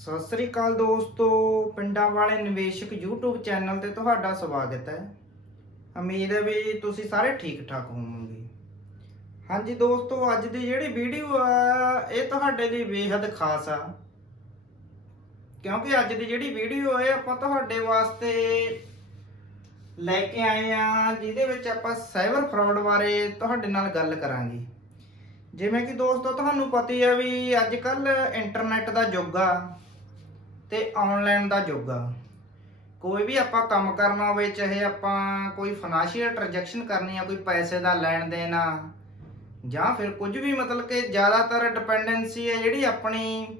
ਸਤਿ ਸ੍ਰੀ ਅਕਾਲ ਦੋਸਤੋ, ਪਿੰਡਾਂ ਵਾਲੇ ਨਿਵੇਸ਼ਕ YouTube ਚੈਨਲ ਤੇ ਤੁਹਾਡਾ ਸਵਾਗਤ ਹੈ। ਉਮੀਦ ਹੈ ਵੀ ਤੁਸੀਂ ਸਾਰੇ ਠੀਕ ਠਾਕ ਹੋਵੋਗੇ। ਹਾਂਜੀ ਦੋਸਤੋ, ਅੱਜ ਦੀ ਜਿਹੜੀ ਵੀਡੀਓ ਆ, ਇਹ ਤੁਹਾਡੇ ਲਈ ਬੇहद ਖਾਸ ਆ। ਕਿਉਂਕਿ ਅੱਜ ਦੀ ਜਿਹੜੀ ਵੀਡੀਓ ਹੈ ਆਪਾਂ ਤੁਹਾਡੇ ਵਾਸਤੇ ਲੈ ਕੇ ਆਏ ਆ, ਜਿਹਦੇ ਵਿੱਚ ਆਪਾਂ ਸਾਈਬਰ ਫਰਾਡ ਬਾਰੇ ਤੁਹਾਡੇ ਨਾਲ ਗੱਲ ਕਰਾਂਗੇ। ਜਿਵੇਂ ਕਿ ਦੋਸਤੋ, ਤੁਹਾਨੂੰ ਪਤਾ ਹੀ ਆ ਵੀ ਅੱਜ ਕੱਲ ਇੰਟਰਨੈਟ ਦਾ ਯੁੱਗ ਆ। ਤੇ ਆਨਲਾਈਨ ਦਾ ਯੁੱਗ ਆ। ਕੋਈ ਵੀ ਆਪਾਂ ਕੰਮ ਕਰਨਾ ਹੋਵੇ, ਚਾਹੇ ਆਪਾਂ ਕੋਈ ਫਾਈਨੈਂਸ਼ੀਅਲ ਟ੍ਰਾਂਜੈਕਸ਼ਨ ਕਰਨੀ ਆ, ਕੋਈ ਪੈਸੇ ਦਾ ਲੈਣ ਦੇਣ ਆ, ਜਾਂ ਫਿਰ ਕੁਝ ਵੀ ਮਤਲਬ ਕਿ ਜ਼ਿਆਦਾਤਰ ਡਿਪੈਂਡੈਂਸੀ ਹੈ ਜਿਹੜੀ ਆਪਣੀ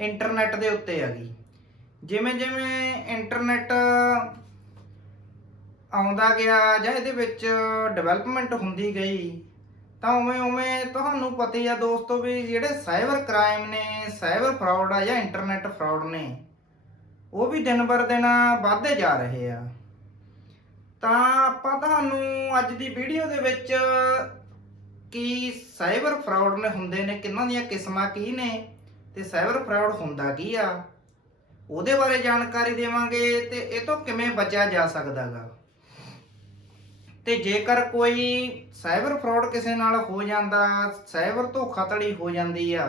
ਇੰਟਰਨੈਟ ਦੇ ਉੱਤੇ ਹੈਗੀ। ਜਿਵੇਂ ਜਿਵੇਂ ਇੰਟਰਨੈਟ ਆਉਂਦਾ ਗਿਆ ਜਾਂ ਇਹਦੇ ਵਿੱਚ ਡਿਵੈਲਪਮੈਂਟ ਹੁੰਦੀ ਗਈ ਤਾਂ ਉਵੇਂ ਉਵੇਂ ਤੁਹਾਨੂੰ ਪਤਾ ਹੀ ਆ ਦੋਸਤੋ ਵੀ ਜਿਹੜੇ ਸਾਈਬਰ ਕ੍ਰਾਈਮ ਨੇ ਸਾਈਬਰ ਫਰਾਡ ਆ ਜਾਂ ਇੰਟਰਨੈਟ ਫਰਾਡ ਨੇ, ਉਹ ਵੀ ਦਿਨ ਬਰ ਦਿਨ ਵੱਧਦੇ ਜਾ ਰਹੇ ਆ। ਤਾਂ ਆਪਾਂ ਤੁਹਾਨੂੰ ਅੱਜ ਦੀ ਵੀਡੀਓ ਦੇ ਵਿੱਚ ਕੀ ਸਾਈਬਰ ਫਰਾਡ ਨੇ ਹੁੰਦੇ ਨੇ, ਕਿੰਨਾਂ ਦੀਆਂ ਕਿਸਮਾਂ ਕੀ ਨੇ ਤੇ ਸਾਈਬਰ ਫਰਾਡ ਹੁੰਦਾ ਕੀ ਆ, ਉਹਦੇ ਬਾਰੇ ਜਾਣਕਾਰੀ ਦੇਵਾਂਗੇ ਤੇ ਇਹ ਤੋਂ ਕਿਵੇਂ ਬਚਿਆ ਜਾ ਸਕਦਾਗਾ ਤੇ ਜੇਕਰ ਕੋਈ ਸਾਈਬਰ ਫਰਾਡ ਕਿਸੇ ਨਾਲ ਹੋ ਜਾਂਦਾ, ਸਾਈਬਰ ਧੋਖਾਧੜੀ ਹੋ ਜਾਂਦੀ ਆ,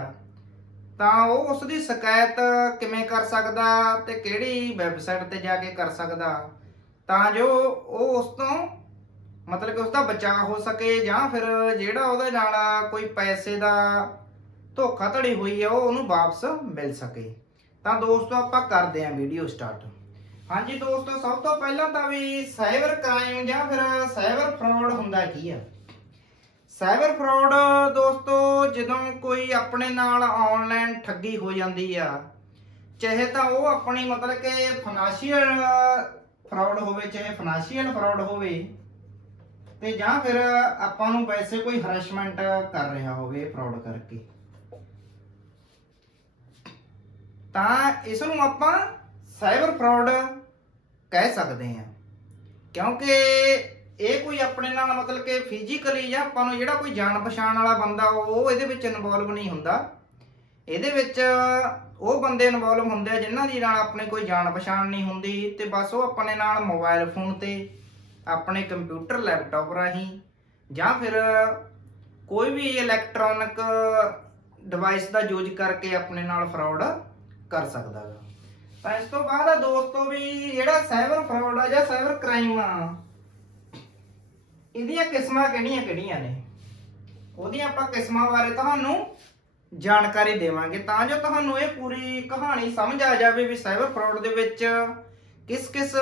ਤਾਂ ਉਹ ਉਸ ਦੀ ਸ਼ਿਕਾਇਤ ਕਿਵੇਂ ਕਰ ਸਕਦਾ ਤੇ ਕਿਹੜੀ ਵੈਬਸਾਈਟ ਤੇ ਜਾ ਕੇ ਕਰ ਸਕਦਾ? ਤਾਂ ਜੋ ਉਹ ਉਸ ਤੋਂ ਮਤਲਬ ਕਿ ਉਸ ਦਾ ਬਚਾਅ ਹੋ ਸਕੇ ਜਾਂ ਫਿਰ ਜਿਹੜਾ ਉਹਦੇ ਨਾਲ ਕੋਈ ਪੈਸੇ ਦਾ ਧੋਖਾਧੜੀ ਹੋਈ ਹੈ ਉਹ ਉਹਨੂੰ ਵਾਪਸ ਮਿਲ ਸਕੇ। ਤਾਂ ਦੋਸਤੋ, ਆਪਾਂ ਕਰਦੇ ਆਂ ਵੀਡੀਓ ਸਟਾਰਟ ਹਾਂਜੀ ਦੋਸਤੋ, ਸਭ ਤੋਂ ਪਹਿਲਾਂ ਤਾਂ ਵੀ ਸਾਈਬਰ ਕ੍ਰਾਈਮ ਜਾਂ ਫਿਰ ਸਾਈਬਰ ਫਰਾਡ ਹੁੰਦਾ ਕੀ ਆ? ਸਾਈਬਰ ਫਰਾਡ ਦੋਸਤੋ, ਜਦੋਂ ਕੋਈ ਆਪਣੇ ਨਾਲ ਆਨਲਾਈਨ ਠੱਗੀ ਹੋ ਜਾਂਦੀ ਆ, ਚਾਹੇ ਤਾਂ ਉਹ ਆਪਣੀ ਮਤਲਬ ਕਿ ਫਾਈਨੈਂਸ਼ੀਅਲ ਫਰਾਡ ਹੋਵੇ, ਚਾਹੇ ਫਾਈਨੈਂਸ਼ੀਅਲ ਫਰਾਡ ਹੋਵੇ, ਤੇ ਜਾਂ ਫਿਰ ਆਪਾਂ ਨੂੰ ਵੈਸੇ ਕੋਈ ਹਰੈਸਮੈਂਟ ਕਰ ਰਿਹਾ ਹੋਵੇ ਫਰਾਡ ਕਰਕੇ। ਤਾਂ ਇਸ ਨੂੰ ਆਪਾਂ ਸਾਈਬਰ ਫਰਾਡ ਕਹਿ ਸਕਦੇ ਹਾਂ। ਕਿਉਂਕਿ ਇਹ ਕੋਈ ਆਪਣੇ ਨਾਲ ਮਤਲਬ ਕਿ ਫਿਜ਼ੀਕਲੀ ਜਾਂ ਆਪਾਂ ਨੂੰ ਜਿਹੜਾ ਕੋਈ ਜਾਣ ਪਛਾਣ ਵਾਲਾ ਬੰਦਾ, ਉਹ ਇਹਦੇ ਵਿੱਚ ਇਨਵੋਲਵ ਨਹੀਂ ਹੁੰਦਾ। ਇਹਦੇ ਵਿੱਚ ਉਹ ਬੰਦੇ ਇਨਵੋਲਵ ਹੁੰਦੇ ਆ ਜਿਨ੍ਹਾਂ ਦੀ ਨਾਲ ਆਪਣੇ ਕੋਈ ਜਾਣ ਪਛਾਣ ਨਹੀਂ ਹੁੰਦੀ ਤੇ ਬਸ ਉਹ ਆਪਣੇ ਨਾਲ ਮੋਬਾਈਲ ਫੋਨ ਤੇ, ਆਪਣੇ ਕੰਪਿਊਟਰ ਲੈਪਟਾਪ ਰਾਹੀਂ ਜਾਂ ਫਿਰ ਕੋਈ ਵੀ ਇਲੈਕਟ੍ਰੋਨਿਕ ਡਿਵਾਈਸ ਦਾ ਯੂਜ਼ ਕਰਕੇ ਆਪਣੇ ਨਾਲ ਫਰਾਡ ਕਰ ਸਕਦਾ ਹੈ ਤਾਂ ਇਸ ਤੋਂ ਬਾਅਦ ਆ ਦੋਸਤੋ ਵੀ ਜਿਹੜਾ ਸਾਈਬਰ ਫਰਾਡ ਆ ਜਾਂ ਸਾਈਬਰ ਕ੍ਰਾਈਮ ਆ, ਇਹਦੀਆਂ ਕਿਸਮਾਂ ਕਿਹੜੀਆਂ ਕਿਹੜੀਆਂ ਨੇ? ਉਹਦੀਆਂ ਆਪਾਂ ਕਿਸਮਾਂ ਬਾਰੇ ਤੁਹਾਨੂੰ ਜਾਣਕਾਰੀ ਦੇਵਾਂਗੇ। ਤਾਂ ਜੋ ਤੁਹਾਨੂੰ ਇਹ ਪੂਰੀ ਕਹਾਣੀ ਸਮਝ ਆ ਜਾਵੇ ਵੀ ਸਾਈਬਰ ਫਰਾਡ ਦੇ ਵਿੱਚ ਕਿਸ ਕਿਸ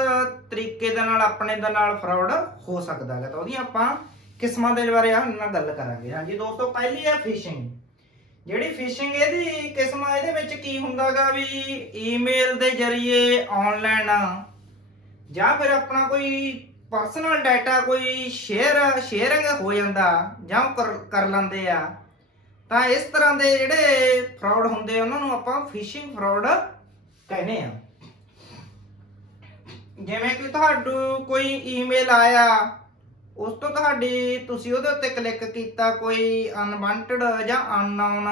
ਤਰੀਕੇ ਦੇ ਨਾਲ, ਆਪਣੇ ਦੇ ਨਾਲ ਫਰਾਡ ਹੋ ਸਕਦਾ ਹੈ ਤਾਂ ਉਹਦੀਆਂ ਆਪਾਂ ਕਿਸਮਾਂ ਦੇ ਬਾਰੇ ਹੁਣ ਨਾਲ ਗੱਲ ਕਰਾਂਗੇ। ਹਾਂਜੀ ਦੋਸਤੋ, ਪਹਿਲੀ ਹੈ ਫਿਸ਼ਿੰਗ ਜਿਹੜੀ ਫਿਸ਼ਿੰਗ ਇਹਦੀ ਕਿਸਮ ਆ, ਇਹਦੇ ਵਿੱਚ ਕੀ ਹੁੰਦਾਗਾ ਵੀ ਈਮੇਲ ਦੇ ਜ਼ਰੀਏ ਆਨਲਾਈਨ ਜਾਂ ਫਿਰ ਆਪਣਾ ਕੋਈ ਪਰਸਨਲ ਡਾਟਾ ਕੋਈ ਸ਼ੇਅਰ ਸ਼ੇਅਰਿੰਗ ਹੋ ਜਾਂਦਾ ਜਾਂ ਉਹ ਕਰ- ਕਰ ਲੈਂਦੇ ਆ, ਤਾਂ ਇਸ ਤਰ੍ਹਾਂ ਦੇ ਜਿਹੜੇ ਫਰਾਡ ਹੁੰਦੇ ਆ, ਉਹਨਾਂ ਨੂੰ ਆਪਾਂ ਫਿਸ਼ਿੰਗ ਫਰਾਡ ਕਹਿੰਦੇ ਆ। ਜਿਵੇਂ ਕਿ ਤੁਹਾਨੂੰ ਕੋਈ ਈਮੇਲ ਆਇਆ ਉਸ ਤੋਂ ਤੁਹਾਡੀ, ਤੁਸੀਂ ਉਹਦੇ ਉੱਤੇ ਕਲਿੱਕ ਕੀਤਾ ਕੋਈ ਅਨਵਾਂਟਡ ਜਾਂ ਅਨਨੋਨ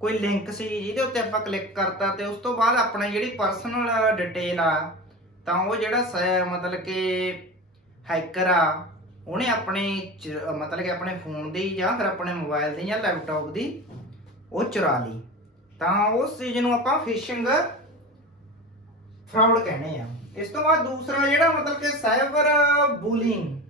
ਕੋਈ ਲਿੰਕ ਸੀ ਜਿਹਦੇ ਉੱਤੇ ਆਪਾਂ ਕਲਿੱਕ ਕਰਤਾ ਤੇ ਉਸ ਤੋਂ ਬਾਅਦ ਆਪਣੀ ਜਿਹੜੀ ਪਰਸਨਲ ਡਿਟੇਲ ਆ, ਤਾਂ ਉਹ ਜਿਹੜਾ ਸ- ਮਤਲਬ ਕਿ ਹੈਕਰ ਆ, ਉਹਨੇ ਆਪਣੇ ਚ- ਮਤਲਬ ਕਿ ਆਪਣੇ ਫੋਨ ਦੀ ਜਾਂ ਫਿਰ ਆਪਣੇ ਮੋਬਾਈਲ ਦੀ ਜਾਂ ਲੈਪਟਾਪ ਦੀ ਉਹ ਚੁਰਾ ਲਈ। ਤਾਂ ਉਸ ਚੀਜ਼ ਨੂੰ ਆਪਾਂ ਫਿਸ਼ਿੰਗ ਫਰਾਡ ਕਹਿੰਦੇ ਆ। ਇਸ ਤੋਂ ਬਾਅਦ ਦੂਸਰਾ ਜਿਹੜਾ ਮਤਲਬ ਕਿ ਸਾਈਬਰ ਬੂਲਿੰਗ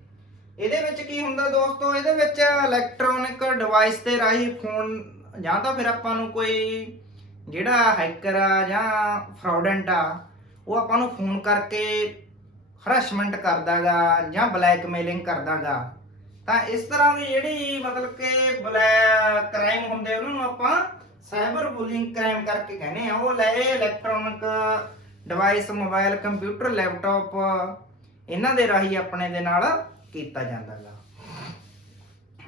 ਇਹਦੇ ਵਿੱਚ ਕੀ ਹੁੰਦਾ ਦੋਸਤੋ? ਇਹਦੇ ਵਿੱਚ ਇਲੈਕਟ੍ਰੋਨਿਕ ਡਿਵਾਈਸ ਦੇ ਰਾਹੀਂ ਫੋਨ ਜਾਂ ਤਾਂ ਫਿਰ ਆਪਾਂ ਨੂੰ ਕੋਈ ਜਿਹੜਾ ਹੈਕਰ ਆ ਜਾਂ ਫਰਾਡੈਂਟ ਆ, ਉਹ ਆਪਾਂ ਨੂੰ ਫੋਨ ਕਰਕੇ ਹਰੈਸਮੈਂਟ ਕਰਦਾਗਾ ਜਾਂ ਬਲੈਕਮੇਲਿੰਗ ਕਰਦਾਗਾ। ਤਾਂ ਇਸ ਤਰ੍ਹਾਂ ਦੀ ਜਿਹੜੀ ਮਤਲਬ ਕਿ ਬਲੈਕ ਕ੍ਰਾਈਮ ਹੁੰਦੇ ਉਹਨਾਂ ਨੂੰ ਆਪਾਂ ਸਾਈਬਰ ਬੁਲਿੰਗ ਕ੍ਰਾਈਮ ਕਰਕੇ ਕਹਿੰਦੇ ਆ। ਉਹ ਲੈ electronic device mobile computer laptop ਇਹਨਾਂ ਦੇ ਰਾਹੀਂ ਆਪਣੇ ਦੇ ਨਾਲ ਕੀਤਾ ਜਾਂਦਾ ਗਾ।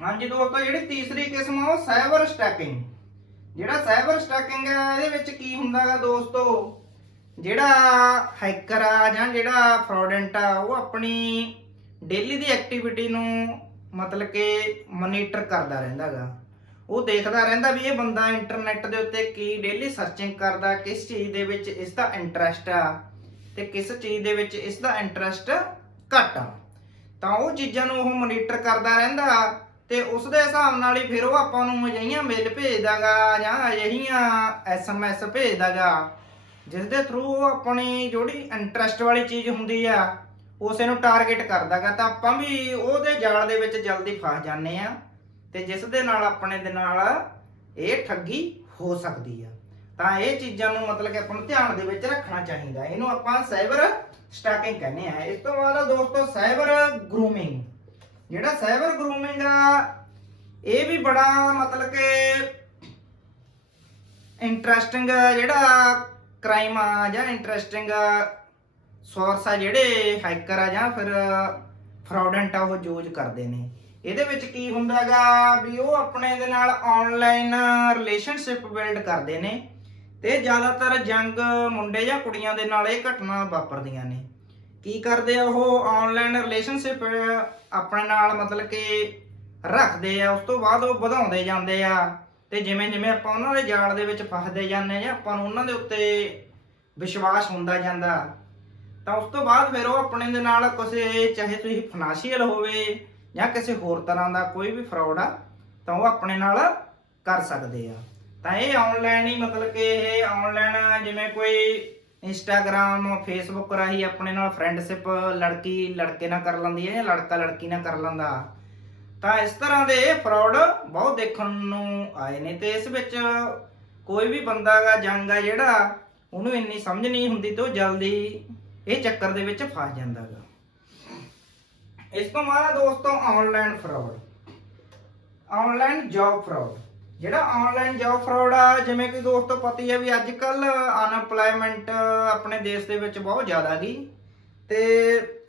ਹਾਂਜੀ ਦੋਸਤੋ ਜਿਹੜੀ ਤੀਸਰੀ ਕਿਸਮ ਆ, ਉਹ ਸਾਈਬਰ ਸਟੈਕਿੰਗ ਜਿਹੜਾ ਸਾਈਬਰ ਸਟੈਕਿੰਗ ਹੈ ਇਹਦੇ ਵਿੱਚ ਕੀ ਹੁੰਦਾਗਾ ਦੋਸਤੋ? ਜਿਹੜਾ ਹੈਕਰ ਆ ਜਾਂ ਜਿਹੜਾ ਫਰਾਡੈਂਟ ਆ, ਉਹ ਆਪਣੀ ਡੇਲੀ ਦੀ ਐਕਟੀਵਿਟੀ ਨੂੰ ਮਤਲਬ ਕਿ ਮੋਨੀਟਰ ਕਰਦਾ ਰਹਿੰਦਾਗਾ ਉਹ ਦੇਖਦਾ ਰਹਿੰਦਾ ਵੀ ਇਹ ਬੰਦਾ ਇੰਟਰਨੈਟ ਦੇ ਉੱਤੇ ਕੀ ਡੇਲੀ ਸਰਚਿੰਗ ਕਰਦਾ, ਕਿਸ ਚੀਜ਼ ਦੇ ਵਿੱਚ ਇਸ ਦਾ ਇੰਟਰਸਟ ਆ, ਤੇ ਕਿਸ ਚੀਜ਼ ਦੇ ਵਿੱਚ ਇਸ ਦਾ ਇੰਟਰਸਟ ਘੱਟ ਆ। ਤਾਂ ਉਹ ਚੀਜ਼ਾਂ ਨੂੰ ਉਹ ਮੋਨੀਟਰ ਕਰਦਾ ਰਹਿੰਦਾ ਤੇ ਉਸ ਦੇ ਹਿਸਾਬ ਨਾਲ ਹੀ ਫਿਰ ਉਹ ਆਪਾਂ ਨੂੰ ਅਜਿਹੀਆਂ ਮੇਲ ਭੇਜਦਾਗਾ ਜਾਂ ਅਜਿਹੀਆਂ ਐਸਐਮਐਸ ਭੇਜਦਾਗਾ ਜਿਸ ਦੇ ਥਰੂ ਉਹ ਆਪਣੀ ਜਿਹੜੀ ਇੰਟਰਸਟ ਵਾਲੀ ਚੀਜ਼ ਹੁੰਦੀ ਆ, ਉਸੇ ਨੂੰ ਟਾਰਗੇਟ ਕਰਦਾਗਾ, ਤਾਂ ਆਪਾਂ ਵੀ ਉਹਦੇ ਜਾਲ ਦੇ ਵਿੱਚ ਜਲਦੀ ਫਸ ਜਾਂਦੇ ਆ ਤੇ ਜਿਸ ਦੇ ਨਾਲ ਆਪਣੇ ਦੇ ਨਾਲ ਇਹ ਠੱਗੀ ਹੋ ਸਕਦੀ ਆ। ਤਾਂ ਇਹ ਚੀਜ਼ਾਂ ਨੂੰ ਮਤਲਬ ਕਿ ਆਪਾਂ ਨੂੰ ਧਿਆਨ ਦੇ ਵਿੱਚ ਰੱਖਣਾ ਚਾਹੀਦਾ। ਇਹਨੂੰ ਆਪਾਂ ਸਾਈਬਰ ਸਟਾਕਿੰਗ ਕਹਿੰਦੇ ਆ। ਇਸ ਤੋਂ ਬਾਅਦ ਦੋਸਤੋ ਸਾਈਬਰ ਗਰੂਮਿੰਗ ਜਿਹੜਾ ਸਾਈਬਰ ਗਰੂਮਿੰਗ ਆ, ਇਹ ਵੀ ਬੜਾ ਮਤਲਬ ਕਿ ਇੰਟਰਸਟਿੰਗ ਜਿਹੜਾ ਕ੍ਰਾਈਮ ਆ ਜਾਂ ਇੰਟਰਸਟਿੰਗ ਸੋਰਸ ਆ ਜਿਹੜੇ ਹੈਕਰ ਆ ਜਾਂ ਫਿਰ ਫਰਾਡੈਂਟ ਆ, ਉਹ ਯੂਜ਼ ਕਰਦੇ ਨੇ। ਇਹਦੇ ਵਿੱਚ ਕੀ ਹੁੰਦਾਗਾ ਵੀ ਉਹ ਆਪਣੇ ਦੇ ਨਾਲ ਆਨਲਾਈਨ ਰਿਲੇਸ਼ਨਸ਼ਿਪ ਬਿਲਡ ਕਰਦੇ ਨੇ। ਤੇ ਜ਼ਿਆਦਾਤਰ ਜੰਗ ਮੁੰਡੇ ਜਾਂ ਕੁੜੀਆਂ ਦੇ ਨਾਲ ਇਹ ਘਟਨਾ ਵਾਪਰਦੀਆਂ ਨੇ। ਕੀ ਕਰਦੇ ਆ ਉਹ ਆਨਲਾਈਨ ਰਿਲੇਸ਼ਨਸ਼ਿਪ ਆਪਣੇ ਨਾਲ ਮਤਲਬ ਕਿ ਰੱਖਦੇ ਆ, ਉਸ ਤੋਂ ਬਾਅਦ ਉਹ ਵਧਾਉਂਦੇ ਜਾਂਦੇ ਆ। ਤੇ ਜਿਵੇਂ ਜਿਵੇਂ ਆਪਾਂ ਉਹਨਾਂ ਦੇ ਜਾਲ ਦੇ ਵਿੱਚ ਫਸਦੇ ਜਾਂਦੇ ਜਾਂ ਆਪਾਂ ਨੂੰ ਉਹਨਾਂ ਦੇ ਉੱਤੇ ਵਿਸ਼ਵਾਸ ਹੁੰਦਾ ਜਾਂਦਾ, ਤਾਂ ਉਸ ਤੋਂ ਬਾਅਦ ਫਿਰ ਉਹ ਆਪਣੇ ਦੇ ਨਾਲ ਕਿਸੇ, ਚਾਹੇ ਤੁਸੀਂ ਫਾਈਨੈਂਸ਼ੀਅਲ ਹੋਵੇ ਜਾਂ ਕਿਸੇ ਹੋਰ ਤਰ੍ਹਾਂ ਦਾ ਕੋਈ ਵੀ ਫਰਾਡ ਆ, ਤਾਂ ਉਹ ਆਪਣੇ ਨਾਲ ਕਰ ਸਕਦੇ ਆ। ਤਾਂ ਇਹ ਆਨਲਾਈਨ ਹੀ ਮਤਲਬ ਕਿ ਇਹ ਆਨਲਾਈਨ ਜਿਵੇਂ ਕੋਈ ਇੰਸਟਾਗ੍ਰam ਫੇਸਬੁੱਕ ਰਾਹੀਂ ਆਪਣੇ ਨਾਲ ਫਰੈਂਡਸ਼ਿਪ ਲੜਕੀ, ਲੜਕੇ ਨਾਲ ਕਰ ਲੈਂਦੀ ਹੈ ਜਾਂ ਲੜਕਾ, ਲੜਕੀ ਨਾਲ ਕਰ ਲੈਂਦਾ। ਤਾਂ ਇਸ ਤਰ੍ਹਾਂ ਦੇ ਫਰਾਡ ਬਹੁਤ ਦੇਖਣ ਨੂੰ ਆਏ ਨੇ ਤੇ ਇਸ ਵਿੱਚ ਕੋਈ ਵੀ ਬੰਦਾ ਗਾ ਜੰਗ ਆ ਜਿਹੜਾ, ਉਹਨੂੰ ਇੰਨੀ ਸਮਝ ਨਹੀਂ ਹੁੰਦੀ ਤੇ ਉਹ ਜਲਦੀ ਇਹ ਚੱਕਰ ਦੇ ਵਿੱਚ ਫਸ ਜਾਂਦਾ ਗਾ ਇਸ ਤੋਂ ਬਾਅਦ ਦੋਸਤੋ online fraud online job fraud ਜਿਹੜਾ ਆਨਲਾਈਨ ਜੌਬ ਫਰਾਡ ਆ, ਜਿਵੇਂ ਕਿ ਦੋਸਤੋ ਪਤੀ ਹੈ ਵੀ ਅੱਜ ਕੱਲ ਅਨਪਲਾਈਮੈਂਟ ਆਪਣੇ ਦੇਸ਼ ਦੇ ਵਿੱਚ ਬਹੁਤ ਜ਼ਿਆਦਾ ਗਈ ਤੇ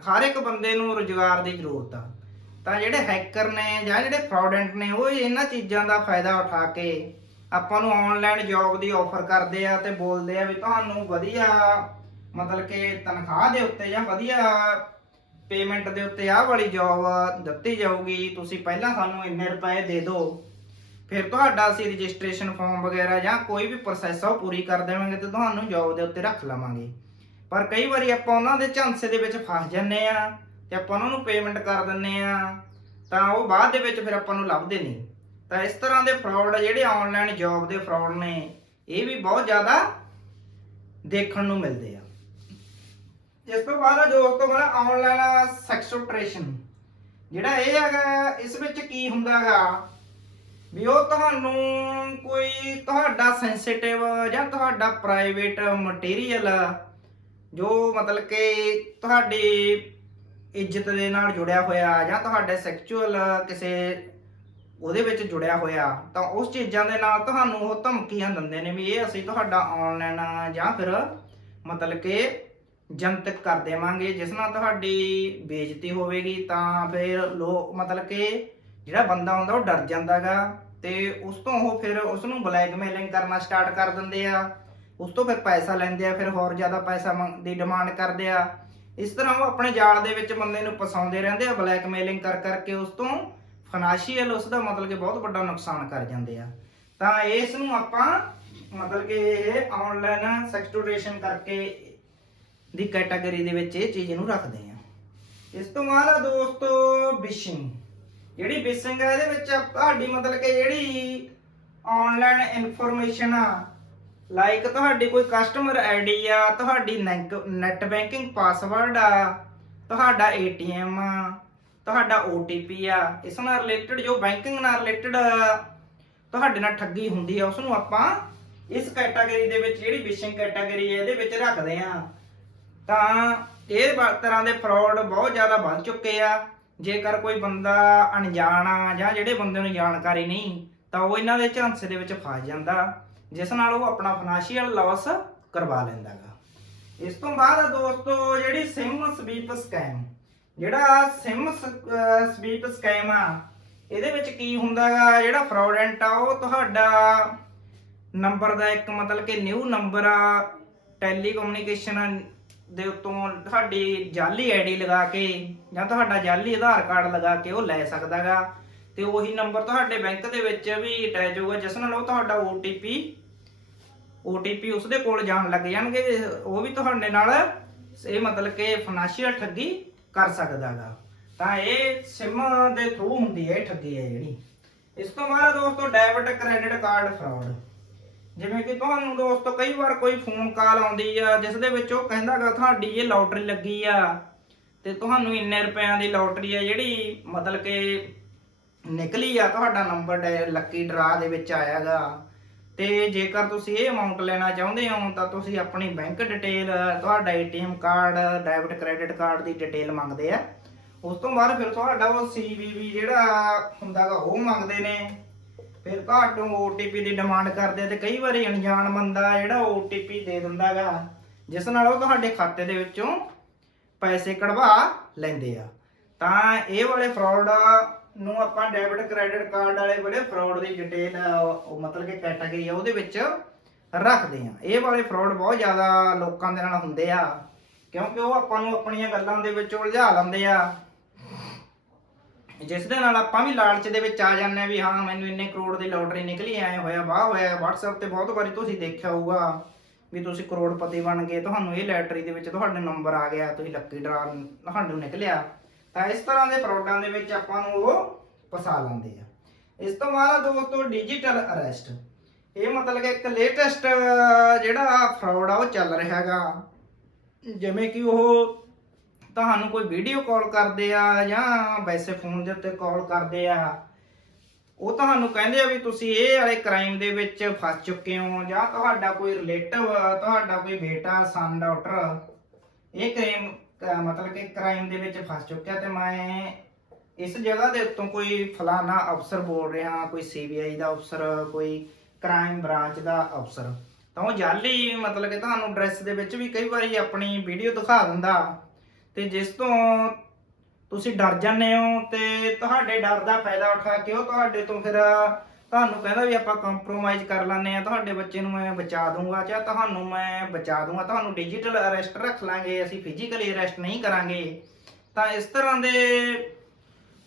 ਹਰ ਇੱਕ ਬੰਦੇ ਨੂੰ ਰੁਜ਼ਗਾਰ ਦੀ ਜ਼ਰੂਰਤ ਆ। ਤਾਂ ਜਿਹੜੇ ਹੈਕਰ ਨੇ ਜਾਂ ਜਿਹੜੇ ਫਰਾਡੈਂਟ ਨੇ, ਉਹ ਇਹਨਾਂ ਚੀਜ਼ਾਂ ਦਾ ਫਾਇਦਾ ਉਠਾ ਕੇ ਆਪਾਂ ਨੂੰ ਆਨਲਾਈਨ ਜੌਬ ਦੀ ਆਫਰ ਕਰਦੇ ਆ ਤੇ ਬੋਲਦੇ ਆ ਵੀ ਤੁਹਾਨੂੰ ਵਧੀਆ ਮਤਲਬ ਕਿ ਤਨਖਾਹ ਦੇ ਉੱਤੇ ਜਾਂ ਵਧੀਆ ਪੇਮੈਂਟ ਦੇ ਉੱਤੇ ਆਹ ਵਾਲੀ ਜੌਬ ਦਿੱਤੀ ਜਾਊਗੀ, ਤੁਸੀਂ ਪਹਿਲਾਂ ਸਾਨੂੰ ਇੰਨੇ ਰੁਪਏ ਦੇ ਦਿਓ। ਫਿਰ ਤੁਹਾਡਾ ਅਸੀਂ ਰਜਿਸਟ੍ਰੇਸ਼ਨ ਫਾਰਮ ਵਗੈਰਾ ਜਾਂ ਕੋਈ ਵੀ ਪ੍ਰੋਸੈਸ ਆ, ਉਹ ਪੂਰੀ ਕਰ ਦੇਵਾਂਗੇ ਤੇ ਤੁਹਾਨੂੰ ਜੌਬ ਦੇ ਉੱਤੇ ਰੱਖ ਲਵਾਂਗੇ। ਪਰ ਕਈ ਵਾਰੀ ਆਪਾਂ ਉਹਨਾਂ ਦੇ ਝਾਂਸੇ ਦੇ ਵਿੱਚ ਫਸ ਜੰਨੇ ਆ ਤੇ ਆਪਾਂ ਉਹਨਾਂ ਨੂੰ ਪੇਮੈਂਟ ਕਰ ਦਿੰਨੇ ਆ, ਤਾਂ ਉਹ ਬਾਅਦ ਦੇ ਵਿੱਚ ਫਿਰ ਆਪਾਂ ਨੂੰ ਲੱਭਦੇ ਨਹੀਂ। ਤਾਂ ਇਸ ਤਰ੍ਹਾਂ ਦੇ ਫਰਾਡ ਜਿਹੜੇ ਆਨਲਾਈਨ ਜੌਬ ਦੇ ਫਰਾਡ ਨੇ, ਇਹ ਵੀ ਬਹੁਤ ਜ਼ਿਆਦਾ ਦੇਖਣ ਨੂੰ ਮਿਲਦੇ ਆ। ਇਸ ਤੋਂ ਬਾਅਦ ਜੋ ਉਸ ਤੋਂ ਮੇਰਾ ਆਨਲਾਈਨ ਸੈਕਸਟ੍ਰੇਸ਼ਨ ਜਿਹੜਾ ਇਹ ਹੈਗਾ, ਇਸ ਵਿੱਚ ਕੀ ਹੁੰਦਾ ਹੈਗਾ ਵੀ ਉਹ ਤੁਹਾਨੂੰ ਕੋਈ ਤੁਹਾਡਾ ਸੈਂਸਿਟਿਵ ਜਾਂ ਤੁਹਾਡਾ ਪ੍ਰਾਈਵੇਟ ਮਟੀਰੀਅਲ ਜੋ ਮਤਲਬ ਕਿ ਤੁਹਾਡੀ ਇੱਜ਼ਤ ਦੇ ਨਾਲ ਜੁੜਿਆ ਹੋਇਆ ਜਾਂ ਤੁਹਾਡੇ ਸੈਕਚੁਅਲ ਕਿਸੇ ਉਹਦੇ ਵਿੱਚ ਜੁੜਿਆ ਹੋਇਆ, ਤਾਂ ਉਸ ਚੀਜ਼ਾਂ ਦੇ ਨਾਲ ਤੁਹਾਨੂੰ ਉਹ ਧਮਕੀਆਂ ਦਿੰਦੇ ਨੇ ਵੀ ਇਹ ਅਸੀਂ ਤੁਹਾਡਾ ਆਨਲਾਈਨ ਜਾਂ ਫਿਰ ਮਤਲਬ ਕਿ ਜਨਤਕ ਕਰ ਦੇਵਾਂਗੇ, ਜਿਸ ਨਾਲ ਤੁਹਾਡੀ ਬੇਇੱਜ਼ਤੀ ਹੋਵੇਗੀ, ਤਾਂ ਫਿਰ ਲੋਕ ਮਤਲਬ ਕਿ ਜਿਹੜਾ ਬੰਦਾ ਹੁੰਦਾ ਉਹ ਡਰ ਜਾਂਦਾਗਾ ਤੇ ਉਸ ਤੋਂ ਉਹ ਫਿਰ ਉਸ ਨੂੰ ਬਲੈਕਮੇਲਿੰਗ ਕਰਨਾ ਸਟਾਰਟ ਕਰ ਦਿੰਦੇ ਆ। ਉਸ ਤੋਂ ਫਿਰ ਪੈਸਾ ਲੈਂਦੇ ਆ, ਫਿਰ ਹੋਰ ਜ਼ਿਆਦਾ ਪੈਸਾ ਮੰਗ- ਦੀ ਡਿਮਾਂਡ ਕਰਦੇ ਆ। ਇਸ ਤਰ੍ਹਾਂ ਉਹ ਆਪਣੇ ਜਾਲ ਦੇ ਵਿੱਚ ਬੰਦੇ ਨੂੰ ਫਸਾਉਂਦੇ ਰਹਿੰਦੇ ਆ ਬਲੈਕਮੇਲਿੰਗ ਕਰ ਕਰਕੇ ਉਸ ਤੋਂ ਫਾਈਨੈਂਸ਼ੀਅਲ ਉਸ ਦਾ ਮਤਲਬ ਕਿ ਬਹੁਤ ਵੱਡਾ ਨੁਕਸਾਨ ਕਰ ਜਾਂਦੇ ਆ। ਤਾਂ ਇਸ ਨੂੰ ਆਪਾਂ ਮਤਲਬ ਕਿ ਇਹ ਆਨਲਾਈਨ ਸੈਕਸਟੋਰੇਸ਼ਨ ਕਰਕੇ ਦੀ ਕੈਟਾਗਰੀ ਦੇ ਵਿੱਚ ਇਹ ਚੀਜ਼ ਨੂੰ ਰੱਖਦੇ ਆ। ਇਸ ਤੋਂ ਬਾਅਦ ਦੋਸਤੋ ਵਿਸ਼ਿੰਗ ਜਿਹੜੀ ਬਿਸਿੰਗ ਹੈ ਇਹਦੇ ਵਿੱਚ ਤੁਹਾਡੀ ਮਤਲਬ ਕਿ ਜਿਹੜੀ ਆਨਲਾਈਨ ਇਨਫੋਰਮੇਸ਼ਨ ਆ ਲਾਈਕ ਤੁਹਾਡੀ ਕੋਈ ਕਸਟਮਰ ਆਈਡੀ ਆ, ਤੁਹਾਡੀ ਨੈਟ ਬੈਂਕਿੰਗ ਪਾਸਵਰਡ ਆ, ਤੁਹਾਡਾ ਏਟੀਐਮ ਆ, ਤੁਹਾਡਾ OTP ਆ, ਇਸ ਨਾਲ ਰਿਲੇਟਡ ਜੋ ਬੈਂਕਿੰਗ ਨਾਲ ਰਿਲੇਟਡ ਤੁਹਾਡੇ ਨਾਲ ਠੱਗੀ ਹੁੰਦੀ ਆ ਉਸ ਨੂੰ ਆਪਾਂ ਇਸ ਕੈਟਾਗਰੀ ਦੇ ਵਿੱਚ ਜਿਹੜੀ ਵਿਸ਼ਿੰਗ ਕੈਟਾਗਰੀ ਹੈ ਇਹਦੇ ਵਿੱਚ ਰੱਖਦੇ ਆ। ਤਾਂ ਇਹ ਤਰ੍ਹਾਂ ਦੇ ਫਰਾਡ ਬਹੁਤ ਜ਼ਿਆਦਾ ਵੱਧ ਚੁੱਕੇ ਆ। ਜੇਕਰ ਕੋਈ ਬੰਦਾ ਅਣਜਾਣ ਆ ਜਾਂ ਜਿਹੜੇ ਬੰਦੇ ਨੂੰ ਜਾਣਕਾਰੀ ਨਹੀਂ, ਤਾਂ ਉਹ ਇਹਨਾਂ ਦੇ ਝਾਂਸੇ ਦੇ ਵਿੱਚ ਫਸ ਜਾਂਦਾ, ਜਿਸ ਨਾਲ ਉਹ ਆਪਣਾ ਫਾਈਨੈਂਸ਼ੀਅਲ ਲਾਸ ਕਰਵਾ ਲੈਂਦਾ ਗਾ। ਇਸ ਤੋਂ ਬਾਅਦ ਦੋਸਤੋ, ਜਿਹੜੀ ਸਿਮ ਸਵੀਪ ਸਕੈਮ, ਜਿਹੜਾ ਸਿਮ ਸਵੀਪ ਸਕੈਮ ਆ, ਇਹਦੇ ਵਿੱਚ ਕੀ ਹੁੰਦਾਗਾ ਜਿਹੜਾ ਫਰਾਡੈਂਟ ਆ, ਉਹ ਤੁਹਾਡਾ ਨੰਬਰ ਦਾ ਇੱਕ ਮਤਲਬ ਕਿ ਨਿਊ ਨੰਬਰ ਆ ਟੈਲੀਕਮਿਊਨੀਕੇਸ਼ਨ ਦੇ ਉੱਤੋਂ ਤੁਹਾਡੀ ਜਾਲੀ ਆਈਡੀ ਲਗਾ ਕੇ ਜਾਂ ਤੁਹਾਡਾ ਜਾਲੀ ਆਧਾਰ ਕਾਰਡ ਲਗਾ ਕੇ ਉਹ ਲੈ ਸਕਦਾਗਾ। ਤੇ ਉਹੀ ਨੰਬਰ ਤੁਹਾਡੇ ਬੈਂਕ ਦੇ ਵਿੱਚ ਵੀ ਅਟੈਚ ਹੋਊਗਾ, ਜਿਸ ਨਾਲ ਉਹ ਤੁਹਾਡਾ OTP OTP ਉਸ ਦੇ ਕੋਲ ਜਾਣ ਲੱਗ ਜਾਣਗੇ। ਉਹ ਵੀ ਤੁਹਾਡੇ ਨਾਲ ਇਹ ਮਤਲਬ ਕਿ ਫਾਈਨੈਂਸ਼ੀਅਲ ਠੱਗੀ ਕਰ ਸਕਦਾਗਾ। ਤਾਂ ਇਹ ਸਿਮ ਦੇ ਥਰੂ ਹੁੰਦੀ ਹੈ, ਇਹ ਠੱਗੀ ਹੈ ਜਿਹੜੀ। ਇਸ ਤੋਂ ਬਾਅਦ ਦੋਸਤੋ ਡੈਬਿਟ ਕ੍ਰੈਡਿਟ ਕਾਰਡ ਫਰਾਡ ਜਿਵੇਂ ਕਿ ਤੁਹਾਨੂੰ ਦੋਸਤੋ ਕਈ ਵਾਰ ਕੋਈ ਫੋਨ ਕਾਲ ਆਉਂਦੀ ਆ, ਜਿਸ ਦੇ ਵਿੱਚ ਉਹ ਕਹਿੰਦਾਗਾ, ਤੁਹਾਡੀ ਇਹ ਲੋਟਰੀ ਲੱਗੀ ਆ। ਤੇ ਤੁਹਾਨੂੰ ਇੰਨੇ ਰੁਪਿਆਂ ਦੀ ਲੋਟਰੀ ਆ ਜਿਹੜੀ ਮਤਲਬ ਕਿ ਨਿਕਲੀ ਆ, ਤੁਹਾਡਾ ਨੰਬਰ ਲੱਕੀ ਡਰਾ ਦੇ ਵਿੱਚ ਆਇਆਗਾ। ਤੇ ਜੇਕਰ ਤੁਸੀਂ ਇਹ ਅਮਾਉਂਟ ਲੈਣਾ ਚਾਹੁੰਦੇ ਹੋ, ਤਾਂ ਤੁਸੀਂ ਆਪਣੀ ਬੈਂਕ ਡਿਟੇਲ ਤੁਹਾਡਾ ATM card debit credit card ਦੀ ਡਿਟੇਲ ਮੰਗਦੇ ਆ। ਉਸ ਤੋਂ ਬਾਅਦ ਫਿਰ ਤੁਹਾਡਾ ਉਹ ਸੀਵੀਵੀ ਜਿਹੜਾ ਹੁੰਦਾਗਾ, ਉਹ ਮੰਗਦੇ ਨੇ। ਫਿਰ ਤੁਹਾਨੂੰ OTP ਦੀ ਡਿਮਾਂਡ ਕਰਦੇ ਆ ਤੇ ਕਈ ਵਾਰੀ ਅਣਜਾਣ ਬੰਦਾ ਜਿਹੜਾ OTP ਦੇ ਦਿੰਦਾਗਾ ਜਿਸ ਨਾਲ ਉਹ ਤੁਹਾਡੇ ਖਾਤੇ ਦੇ ਵਿੱਚੋਂ ਪੈਸੇ ਕਢਵਾ ਲੈਂਦੇ ਆ। ਤਾਂ ਇਹ ਵਾਲੇ ਫਰਾਡ ਨੂੰ ਆਪਾਂ ਡੈਬਿਟ ਕ੍ਰੈਡਿਟ ਕਾਰਡ ਵਾਲੇ ਵਾਲੇ ਫਰਾਡ ਦੀ ਡਿਟੇਲ ਮਤਲਬ ਕਿ ਕੈਟਾਗਰੀ ਆ, ਉਹਦੇ ਵਿੱਚ ਰੱਖਦੇ ਆ। ਇਹ ਵਾਲੇ ਫਰਾਡ ਬਹੁਤ ਜ਼ਿਆਦਾ ਲੋਕਾਂ ਦੇ ਨਾਲ ਹੁੰਦੇ ਆ, ਕਿਉਂਕਿ ਉਹ ਆਪਾਂ ਨੂੰ ਆਪਣੀਆਂ ਗੱਲਾਂ ਦੇ ਵਿੱਚ ਉਲਝਾ ਲੈਂਦੇ ਆ। ਜਿਸ ਦੇ ਨਾਲ ਆਪਾਂ ਵੀ ਲਾਲਚ ਦੇ ਵਿੱਚ ਆ ਜਾਂਦੇ ਆ ਵੀ ਹਾਂ, ਮੈਨੂੰ ਇੰਨੇ ਕਰੋੜ ਦੀ ਲੋਟਰੀ ਨਿਕਲੀ, ਐ ਹੋਇਆ, ਵਾਹ ਹੋਇਆ, WhatsApp ਤੇ ਬਹੁਤ ਵਾਰੀ ਤੁਸੀਂ ਦੇਖਿਆ ਹੋਊਗਾ ਵੀ ਤੁਸੀਂ ਕਰੋੜਪਤੀ ਬਣ ਗਏ, ਤੁਹਾਨੂੰ ਇਹ ਲੈਟਰੀ ਦੇ ਵਿੱਚ ਤੁਹਾਡੇ ਨੰਬਰ ਆ ਗਿਆ, ਤੁਸੀਂ ਲੱਕੀ ਡਰਾ ਤੁਹਾਨੂੰ ਨਿਕਲਿਆ। ਤਾਂ ਇਸ ਤਰ੍ਹਾਂ ਦੇ ਫਰੋਡਾਂ ਦੇ ਵਿੱਚ ਆਪਾਂ ਨੂੰ ਉਹ ਫਸਾ ਲੈਂਦੇ ਆ। ਇਸ ਤੋਂ ਬਾਅਦ ਦੋਸਤੋ ਡਿਜੀਟਲ ਅਰੈਸਟ ਇਹ ਮਤਲਬ ਕਿ ਇੱਕ ਲੇਟੈਸਟ ਜਿਹੜਾ ਫਰਾਡ ਆ, ਉਹ ਚੱਲ ਰਿਹਾ ਹੈਗਾ। ਜਿਵੇਂ ਕਿ ਉਹ ਤੁਹਾਨੂੰ ਕੋਈ ਵੀਡੀਓ ਕਾਲ ਕਰਦੇ ਆ ਜਾਂ ਵੈਸੇ ਫੋਨ ਦੇ ਉੱਤੇ ਕਾਲ ਕਰਦੇ ਆ? ਉਹ ਤੁਹਾਨੂੰ ਕਹਿੰਦੇ ਆ ਵੀ ਤੁਸੀਂ ਇਹ ਵਾਲੇ ਕ੍ਰਾਈਮ ਦੇ ਵਿੱਚ ਫਸ ਚੁੱਕੇ ਹੋ ਜਾਂ ਤੁਹਾਡਾ ਕੋਈ ਰਿਲੇਟਿਵ ਤੁਹਾਡਾ ਕੋਈ ਬੇਟਾ ਸਨ ਡਾਟਰ ਇਹ ਕ੍ਰਾਈਮ ਮਤਲਬ ਕਿ ਕ੍ਰਾਈਮ ਦੇ ਵਿੱਚ ਫਸ ਚੁੱਕਿਆ ਤੇ ਮੈਂ ਇਸ ਜਗ੍ਹਾ ਦੇ ਉੱਤੋਂ ਕੋਈ ਫਲਾਣਾ ਅਫਸਰ ਬੋਲ ਰਿਹਾ, ਕੋਈ ਸੀਬੀਆਈ ਦਾ ਅਫਸਰ, ਕੋਈ ਕ੍ਰਾਈਮ ਬ੍ਰਾਂਚ ਦਾ ਅਫਸਰ। ਤਾਂ ਉਹ ਜਾਲੀ ਮਤਲਬ ਕਿ ਤੁਹਾਨੂੰ ਐਡਰੈਸ ਦੇ ਵਿੱਚ ਵੀ ਕਈ ਵਾਰੀ ਆਪਣੀ ਵੀਡੀਓ ਦਿਖਾ ਦਿੰਦਾ। ਤੇ ਜਿਸ ਤੋਂ ਤੁਸੀਂ ਡਰ ਜਾਂਦੇ ਹੋ ਤੇ ਤੁਹਾਡੇ ਡਰ ਦਾ ਫਾਇਦਾ ਉਠਾ ਕੇ ਉਹ ਤੁਹਾਡੇ ਤੋਂ ਫਿਰ ਤੁਹਾਨੂੰ ਕਹਿੰਦਾ ਵੀ ਆਪਾਂ ਕੰਪਰੋਮਾਈਜ਼ ਕਰ ਲੈਂਦੇ ਆ ਤੁਹਾਡੇ ਬੱਚੇ ਨੂੰ ਮੈਂ ਬਚਾ ਦੂੰਗਾ ਜਾਂ ਤੁਹਾਨੂੰ ਮੈਂ ਬਚਾ ਦੂੰਗਾ ਤੁਹਾਨੂੰ ਡਿਜੀਟਲ ਅਰੈਸਟ ਰੱਖ ਲਾਂਗੇ, ਅਸੀਂ ਫਿਜ਼ੀਕਲੀ ਅਰੈਸਟ ਨਹੀਂ ਕਰਾਂਗੇ, ਤਾਂ ਇਸ ਤਰ੍ਹਾਂ ਦੇ